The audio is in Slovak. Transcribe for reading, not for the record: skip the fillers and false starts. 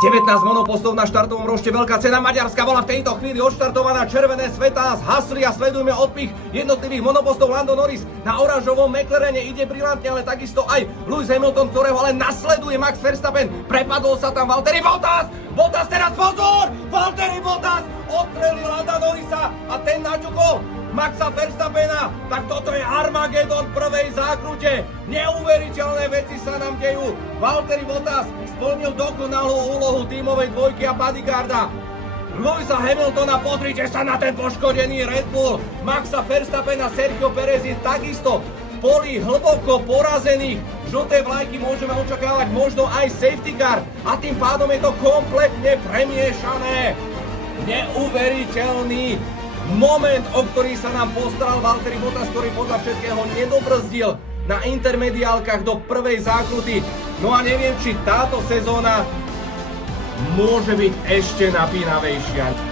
19 monopostov na štartovom rošte, veľká cena Maďarska bola v tejto chvíli odštartovaná, červené svetlá zhasli a sledujeme odpich jednotlivých monopostov. Lando Norris na oranžovom McLarene ide brilantne, ale takisto aj Lewis Hamilton, ktorého ale nasleduje Max Verstappen, prepadol sa tam Valtteri Bottas, Bottas teraz pozor, Valtteri Bottas odstrelil Landa Norrisa a ten naťukol Maxa Verstappena, tak toto je Armagedon prvej zákrute. Neuveriteľné veci sa nám dejú. Valtteri Bottas splnil dokonalú úlohu tímovej dvojky a bodyguarda. Lewisa Hamiltona, pozrite sa na ten poškodený Red Bull. Maxa Verstappena, Sergio Perez je takisto poli hlboko porazených. Žlté vlajky môžeme očakávať, možno aj safety car a tým pádom je to kompletne premiešané. Neuveriteľný moment, o ktorý sa nám postaral Valtteri Bottas, ktorý podľa všetkého nedobrzdil na intermediálkach do prvej zákruty. No a neviem, či táto sezóna môže byť ešte napínavejšia.